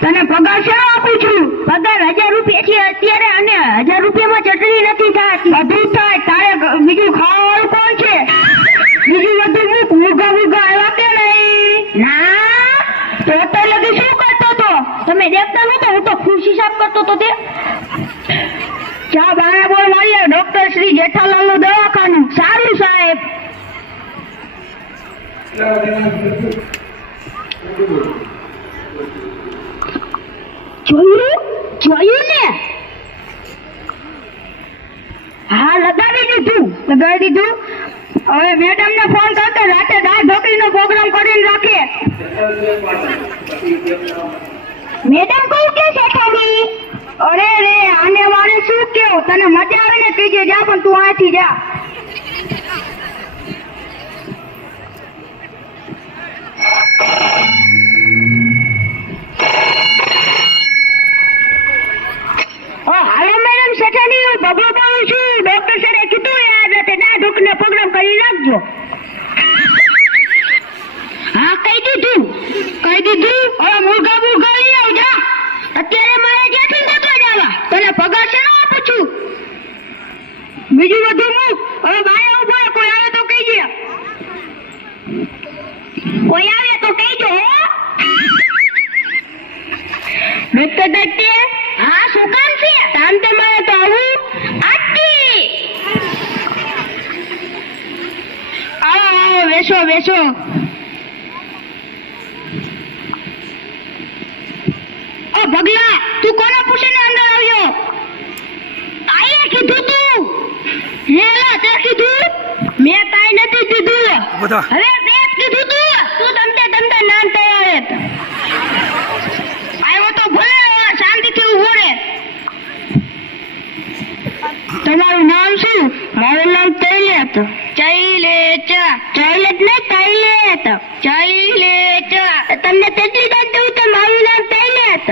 તને પગાર શેનો આપું છું? પગાર 1000 રૂપિયા છે અત્યારે, અને 1000 રૂપિયામાં ચટણી નથી થતી. બધું થાય. તારે બીજું ખાવાનું કોણ છે? બીજું બધું મૂક. મુર્ગા આવ્યા કે નહીં? ના. તો અત્યારે લગી શું કરતો હતો? તમે દેખતા નહોતા? હું તો ખુરશી સાફ કરતો હતો તે. ચા બારા બોલ મારી. ડોક્ટર શ્રી જેઠાલાલ નું દવાખાનું. સારું સાહેબ. જોયું ને? હા, લગાવી દીધું. હવે મેડમ ને ફોન કરતો રાતે દાળ ઢોકળીનો પ્રોગ્રામ કરીને રાખે. મેડમ કહું કે શેઠાણી? અરે રે, આને મારે શું કેવું? તને મજા આવે ને ત્રીજે જા, પણ તું અહીંથી જા. ડોક્ટર સરે કીધું યાદ રાતે દાળ ઢોકળીનો પ્રોગ્રામ કરી રાખજો. હા, કહી દીધું. હવે મુર્ગા લઈ આવજા. અત્યારે મારે ક્યાંથી ગોતવા જવા? તને પગાર શેનો આપું છું? બીજું બધું મૂક. હવે બાય ઉભો. કોઈ આવે તો કહીજે. ડોક્ટર હા, શું કામ છે? કામ તે મારે તો આવું. આવો બેસો. ઓ ભગલા, તું કોને પૂછીને અંદર આવ્યો? આયે કીધું તું? હેલા તે કીધું? મેં કાઈ નથી કીધું. હવે તે કીધું તું તમતે નામ તૈયાર. આવ્યો તો ભલે શાંતિથી ઉભો રહે. તમારું નામ શું? મારું નામ તૈલેત. ચૈલેત ને તૈલેત. તમને તેટલી દાદ દઉં તો મારું નામ તૈલેત.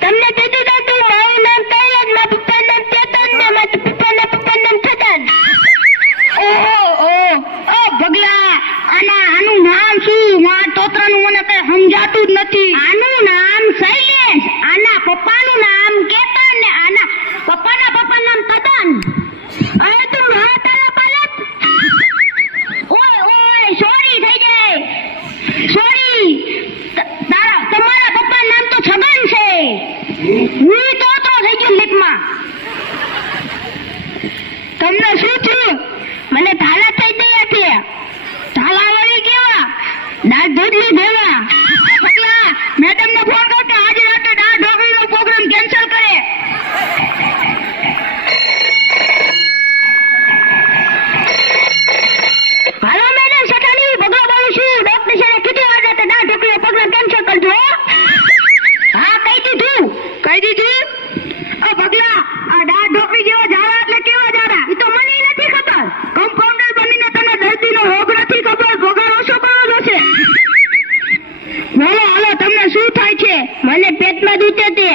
તમને તેટલી દાદ દઉં મારું નામ તૈલેત. મારા પપ્પાનું નામ ચેતન ને મારા પપ્પાનું નામ છતન. ઓ ભગલા, આનું નામ શું? મારા તોતરાનું મને કઈ સમજાતું જ નથી. આનું નામ શૈલેષ. આના પપ્પાનું નામ કેતન ને આના પપ્પાનું નામ તદન. અને તું મારા તારા પાલક. ઓય સોરી થઈ જાય. સોરી. તમારા પપ્પાનું નામ તો છગન છે. હું તોતરો થઈ ગયો લીપમાં. તમને શું થયું? મને ધાલા થઈ ગયા છે. ધાલા વળી કેવા? દાળ દૂધની દેવા. પગલા, મેડમ ને ફોન કરતો આજે રાતે દાળ ઢોકળીનો પ્રોગ્રામ કેન્સલ કરે. હાલો મેડમ, શેઠાણી ભગવા બોલું છું. ડોક્ટર સરે કીધું આજે રાતે દાળ ઢોકળીનો પ્રોગ્રામ કેન્સલ કરજો. હા, કહી દીધું. ઓ ભગલા, આ દાળ ઢોકળી જેવા જાડા એટલે કેવા જાડા? એ તો મને નથી ખબર. કમ્પાઉન્ડર બનીને તને દર્દીનો રોગ નથી ખબર. પગાર ઓછો કરવો જોશે. હાલો, તમને શું થાય છે? મને પેટમાં દુખે છે.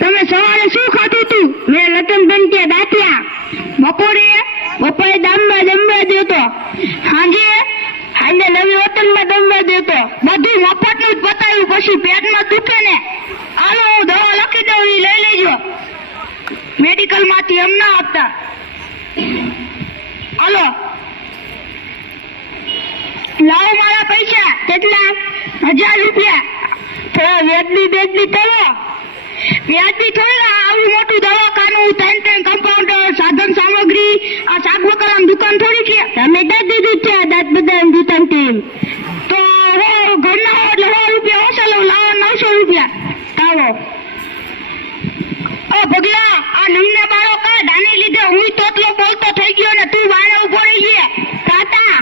તમે સવારે શું ખાધું તું? મેં લટનબેન કે દાંતિયા. બપોરે દામમાં જમવા દેતો. સાંજે નવી હોટલમાં જમવા દેતો. બધું મફતનું જ પતાવ્યું. પછી પેટમાં દુખે ને, હાલો હું દવા લખી દઉં, એ લઈ લેજો. મેડિકલ માંથી એમ ના આપતા. હાલો, લાવો મારા પૈસા. કેટલા? 1000 રૂપિયા. થોડા વ્યાજબી કરો. વ્યાજબી થોડી આવું મોટું દવાખાનું, 3 કમ્પાઉન્ડર, સાધન સામગ્રી, આ શાક બકાલાની દુકાન થોડી છે. તમે દાદ દીધું છે દાંત બધાની દુકાન થી. તો ઘરના એટલે 100 રૂપિયા ઓછા લઉં. લાવો 900 રૂપિયા. આવો. ઓ ભગલા, આ નમને બાળો કાઢ. આને લીધે હું તોતલો બોલતો થઈ ગયો ને તું બારે ઉભો રહી ગયે. તાતા.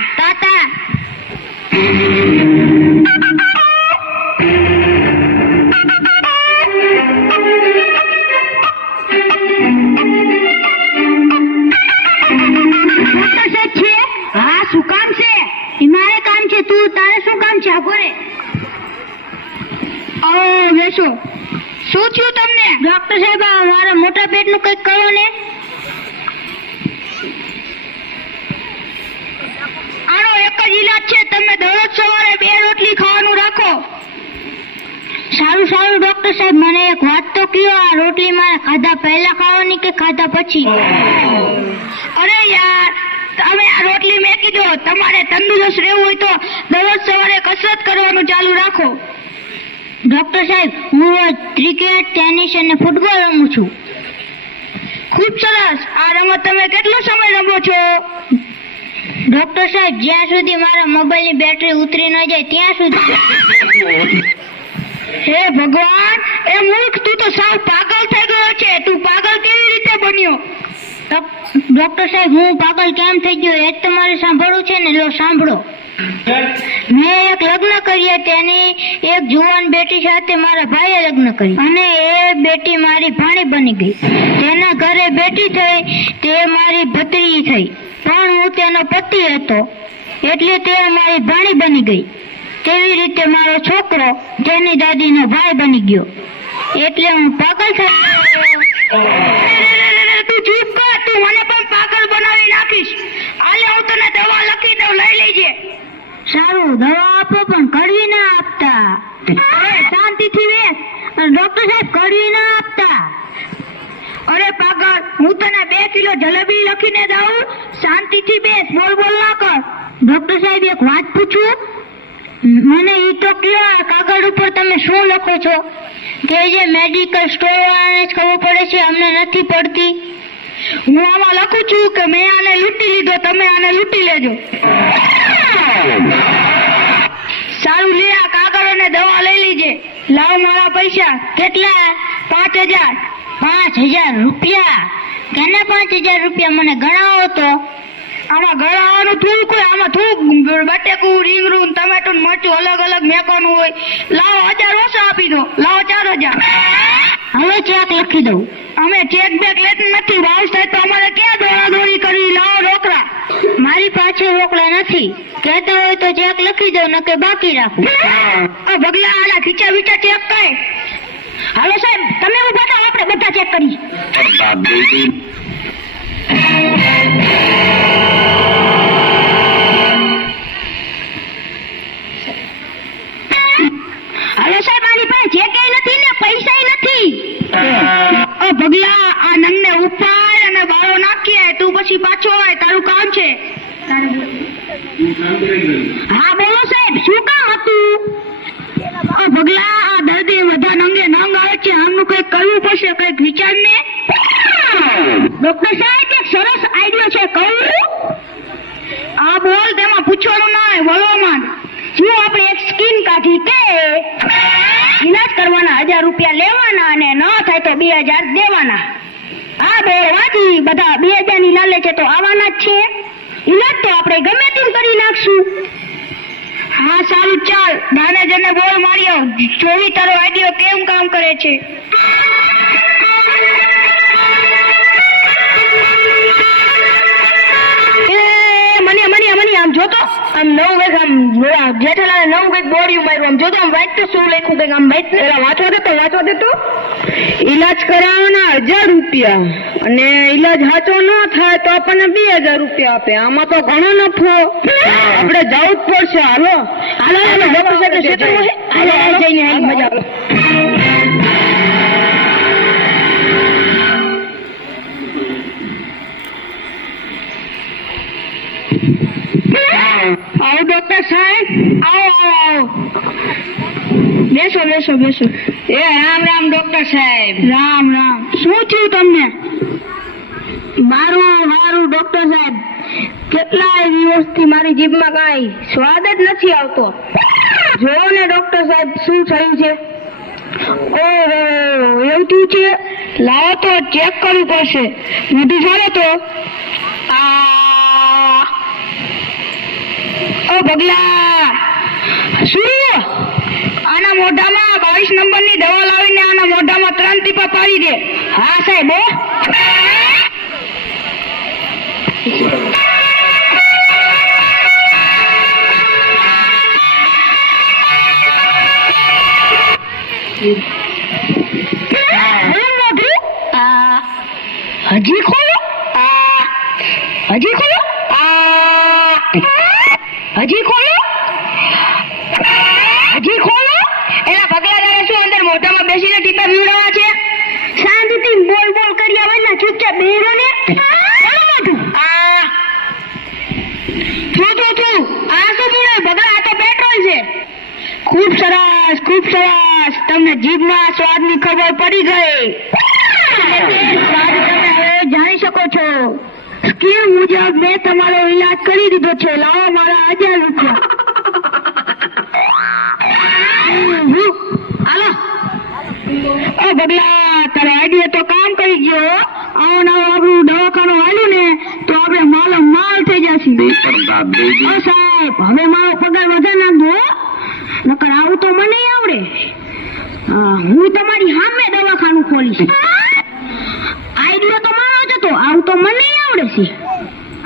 બેસો. શું થયું તમને? ડોક્ટર સાહેબ, આ મારા મોટા પેટનું કંઈક કહો ને. આનો એક જ ઈલાજ છે, તમે દરરોજ સવારે 2 રોટલી ખાવાનું રાખો. સારું સારું ડોક્ટર સાહેબ, મને એક વાત તો કયો, આ રોટલી મારે ખાધા પહેલા ખાવાની કે ખાધા પછી? અરે યાર, તમે આ રોટલી મેકી દો. તમારે તંદુરસ્ત રહેવું હોય તો દરરોજ સવારે કસરત કરવાનું ચાલુ રાખો. ડોક્ટર સાહેબ, હું રોજ ક્રિકેટ, ટેનિસ અને ફૂટબોલ રમું છું. ખૂબ સરસ. આ રમત તમે કેટલો સમય રમો છો? ડોક્ટર સાહેબ, જ્યાં સુધી મારા મોબાઈલની બેટરી ઉતરી ન જાય ત્યાં સુધી. હે ભગવાન, એ મૂર્ખ, તું તો સાવ પાગલ થઈ ગયો છે. તું પાગલ કેવી રીતે બન્યો? ડોક્ટર સાહેબ, હું પાગલ કેમ થઈ ગયો એ જ તમારે સાંભળવું છે ને? લો સાંભળો. મેં એક લગ્ન કર્યા, તેની એક જુવાન બેટી સાથે મારા ભાઈએ લગ્ન કર્યું અને એ બેટી મારી ભાણી બની ગઈ. તેના ઘરે બેટી થઈ તે મારી ભત્રીજી થઈ, પણ હું તેનો પતિ હતો એટલે તે મારી ભાણી બની ગઈ. તેવી રીતે મારો છોકરો તેની દાદીનો ભાઈ બની ગયો, એટલે હું પાગલ થઈ ગયો. તું ચૂપ કર, તું મને પણ પાગલ બનાવી નાખીશ. હાલે, હું તને દવા લખી દઉં, લઈ લેજે. સારું, દવા આપો, પણ કડવી ના આપતા. શાંતિથી બેસ. ડોક્ટર સાહેબ, કડવી ના આપતા. અરે પાગલ, હું તને 2 કિલો જલેબી લખીને દઉં. શાંતિથી બેસ, બોલ બોલ ના કર. ડોક્ટર સાહેબ, એક વાત પૂછું? મને ઈ તો કયો, કાગળ ઉપર તમે શું લખો છો? કે જે મેડિકલ સ્ટોર વાળાને જ ખબર પડે છે, અમને નથી પડતી. હું આમાં લખું છું કે મેં આને લૂંટી લીધો, તમે આને લૂંટી લેજો. સારું, લે આ કાગળ અને દવા લઈ લીજે. લાવ મારા પૈસા. કેટલા? 5000. 5000 રૂપિયા? કેના 5000 રૂપિયા? મને ગણાવો તો. આમાં ગળાવાનું થોડું કોઈ, આમાં થોડું બટેકું, રીંગણું, ટમેટું, મરચું અલગ અલગ મેકવાનું હોય. લાવો 1000 ઓછા આપી દો. લાવો 4000. હવે ચેક લખી દઉં. અમે ચેક બેક લેતું નથી. વાવ થાય તો અમારે ક્યાં દોડાદોડી કરવી? લાવો રોકડા. મારી પાસે રોકડા નથી. કહેતા હોય તો ચેક લખી દઉં, નકે બાકી રાખું. ભગલા, આલા ખીચા બીચા ચેક કઈ. હવે સાહેબ, તમે ઉભા થાઓ, આપણે બધા ચેક કરી. હવે સાહેબ, મારી પાસે જે કઈ નથી ને, પૈસા નથી. ભગલા, આ નંગને ઉપાડ અને બાળો નાખીએ, તું પછી પાછો આય, તારું કામ છે. હા બોલો સાહેબ, શું કામ હતું? ભગલા, આ દર્દી બધા નંગે નંગ આવે છે, આમનું કઈક કરવું પડશે, કઈક વિચાર ને. ડોક્ટર સાહેબ, એક સરસ આઈડિયો છે, કહું? હા બોલ, તેમાં પૂછવાનું ના હોય, બોલવામાં. શું આપણે એક સ્કીમ કાઢી કે ઇલાજ કરવાના 1000 રૂપિયા લેવાના અને ન થાય તો 2000 દેવાના. હા બોલ વાજી, બધા 2000 ની લાલે છે તો આવવાના જ છે. ઇલાજ તો આપણે ગમે તેમ કરી નાખશું. હા સારું, ચાલ મેનેજરને બોલ માર્યો, જોવી તારો આઈડિયો કેમ કામ કરે છે. આમ જોતો, આમ 9 વેગ, આમ જેઠાલાલ 9 વેગ બોડી માર્યું, આમ જોતો, આમ વાંચતો શું લખ્યું કઈક, આમ વાંચ ને. વાંચવા દેતો. ઈલાજ કરાવવાના 1000 રૂપિયા અને ઈલાજ સાચો ન થાય તો આપણને 2000 રૂપિયા આપે. આમાં તો ઘણો નફો. આપણે જવું જ પડશે. હાલો ડોક્ટર સાહેબ જઈને મજા. આવો ડોક્ટર સાહેબ, આવો. બેસો. એ રામ રામ ડોક્ટર સાહેબ. રામ. શું થયું તમને? મારું ડોક્ટર સાહેબ, કેટલાય દિવસથી મારી જીભમાં કાંઈ સ્વાદ જ નથી આવતો. જોવો ને ડોક્ટર સાહેબ, શું થયું છે? ઓહો, એવું થયું છે? લાવો તો ચેક કરવું પડશે. મોઢું જોડો તો. ભગલા, શું? આના મોઢામાં 22 નંબરની દવા લાવીને આના મોઢામાં 3 ટીપા પાડી દે. હા સાહેબ. હજી ખોલો. હજી ખોલો. હજી ખોલો. હજી ખોલો. એના પગલા તારે શું અંદર મોઢામાં બેસીને ટીપા પીવડાવવા છે? શાંતિથી બોલ બોલ કર્યા વગર ચૂપચાપ બેહરો ને. આ શું પીવડે પગલા? આ તો પેટ્રોલ છે. ખૂબ સરસ, ખૂબ સરસ. તમને જીભમાં સ્વાદની ખબર પડી ગઈ. સ્વાદ તમે હવે જાણી શકો છો. સ્કીમ મુજબ મેં તમારો ઈલાજ કરી દીધો છે. લાવો મારા 1000 રૂપિયા. હાલો. ઓ બગલા, તારો આઈડિયા તો કામ કરી ગયો. આવો નવો આપણું દવાખાનું હાલ્યું ને તો આપણે માલ થઈ જશે. સાહેબ, હવે મારો પગાર વધારે નાખજો. નકર આવું તો મને આવડે. હું તમારી સામે દવાખાનું ખોલીશ. આઈડિયા તો મારો જ હતો, આવું તો મને આવડે છે.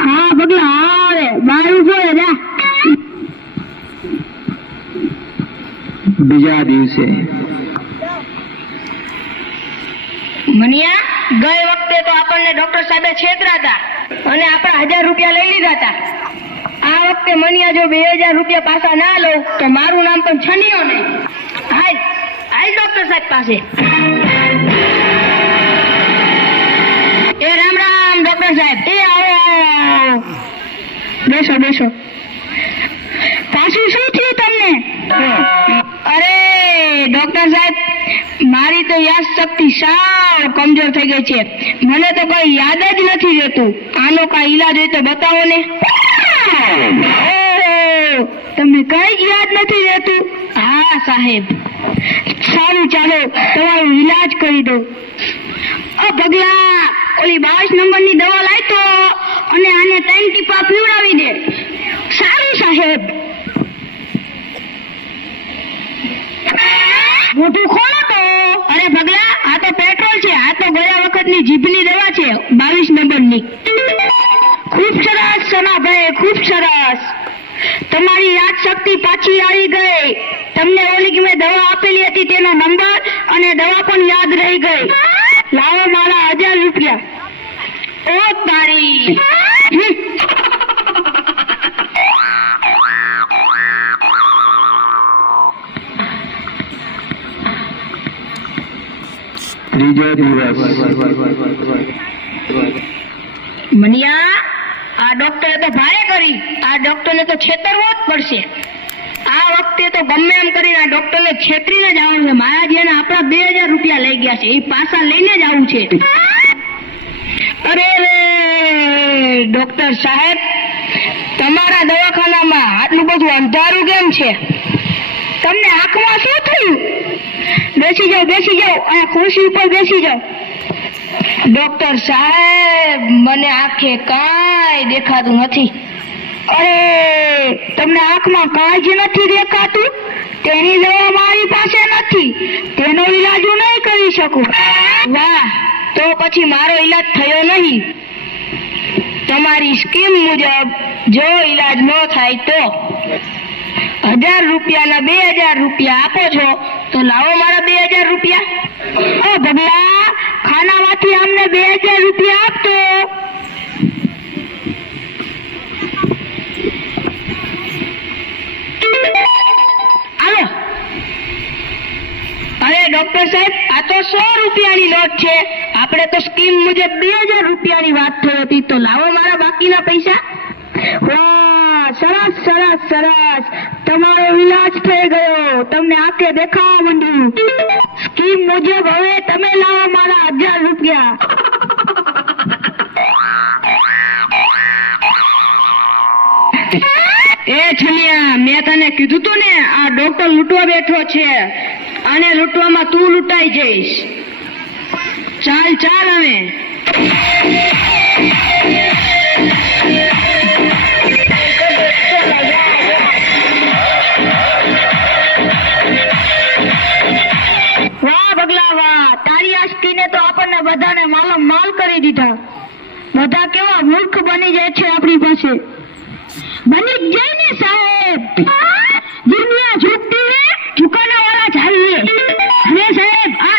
હા બગલા, આવે બારું જોડે જા. બીજા દિવસે મનિયા, ગઈ વખતે તો આપણને ડોક્ટર સાહેબે છેતરાતા અને આપણા 1000 રૂપિયા લઈ લીધા હતા. આ વખતે મનિયા જો 2000 રૂપિયા પાછા ના લો તો મારું નામ પણ છનિયો નહીં. હાલ હાલ ડોક્ટર સાહેબ પાસે. એ રામ રામ ડોક્ટર સાહેબ. એ આવો આવો. બેસો બેસો. પાછું શું થયું તમને? અરે ડોક્ટર સાહેબ, મારી તો યાદ શક્તિ સાવ કમજોર થઈ ગઈ છે. મને તો કઈ યાદ જ નથી રહેતું. આનો કઈ ઈલાજ હોય તો બતાવો ને. તમને કઈ જ યાદ નથી રહેતું? હા સાહેબ. સારું, ચાલો તમારો ઈલાજ કરી દો. પગલા, ઓલી 22 નંબરની દવા લાય તો અને આને 3 ટીપા પીવડાવી દે. સારું સાહેબ. મોઢું ખોલો તો. અરે પગલા, આ તો પેટ્રોલ છે. આ તો ગયા વખતની જીભની દવા છે, 22 નંબરની. ખૂબ સરસ સનાભાઈ, ખૂબ સરસ. તમારી યાદ શક્તિ પાછી આવી ગઈ. તમને ઓલી મેં દવા આપેલી હતી તેનો નંબર અને દવા પણ યાદ રહી ગઈ. લાવો મારા 1000 રૂપિયા. ઓ તારી. ત્રીજો દિવસ મનિયા, આ ડોક્ટરે તો ભારે કરી. આ ડોક્ટરને તો છેતરવો જ પડશે. આ વખતે તો ગમે એમ કરીને આ ડોક્ટરને છેતરીને જ આવવાનું છે. માયાજીને આપણા 2000 રૂપિયા લઈ ગયા છે, એ પાછા લઈને જ આવું છે. અરે ડોક્ટર સાહેબ, તમારા દવાખાનામાં આટલું બધું અંધારું કેમ છે? તમને આંખમાં શું થયું? બેસી જાઓ, બેસી જાઓ. આ ખુરશી ઉપર બેસી જાઓ. ડોક્ટર સાહેબ, મને આંખે કાંઈ દેખાતું નથી. અરે, તમને આંખમાં કાંઈ જ નથી દેખાતું? તેની દવા મારી પાસે નથી. તેનો ઈલાજ હું નહીં કરી શકું. વાહ, તો પછી મારો ઈલાજ થયો નહીં. તમારી સ્કીમ મુજબ જો ઈલાજ ન થાય તો 1000 રૂપિયાના 2000 રૂપિયા આપો છો તો લાવો મારા 2000 રૂપિયા. ઓ ભગલા, ખાનામાંથી અમને 2000 રૂપિયા આપતો. હાલો. અરે ડોક્ટર સાહેબ, આ તો 100 રૂપિયાની નોટ છે. આપણે તો સ્કીમ મુજબ 2000 રૂપિયાની વાત થઈ હતી, તો લાવો મારા બાકીના પૈસા. વાહ, સરસ સરસ સરસ. તમારો ઈલાજ થઈ ગયો. તમને આંખે દેખાવા માંડ્યું. સ્કીમ મુજબ હવે તમે લાવો મારા 1000 રૂપિયા. એ છલિયા, મેં તને કીધું તું ને આ ડોક્ટર લૂંટવા બેઠો છે. આને લૂંટવામાં તું લૂંટાઈ જઈશ. ચાલ ચાલ હવે. વાહ બગલા વાહ, તારી આ સ્કીને તો આપણને બધાને માલ કરી દીધા. બધા કેવા મૂર્ખ બની જાય છે આપણી પાસે. બની જ જાય ને સાહેબ. દુનિયા ઝૂકતી હે, ઝુકાના વાળા चाहिए. અરે સાહેબ, આ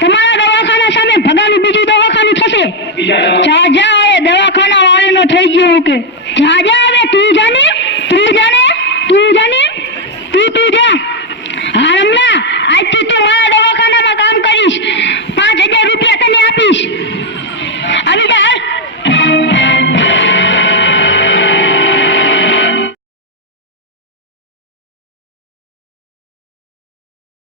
તમારા દવાખાના સામે ભગાનું બીજું દવાખાનું થશે. જા જા, એ દવાખાના વાળીનો થઈ ગયો કે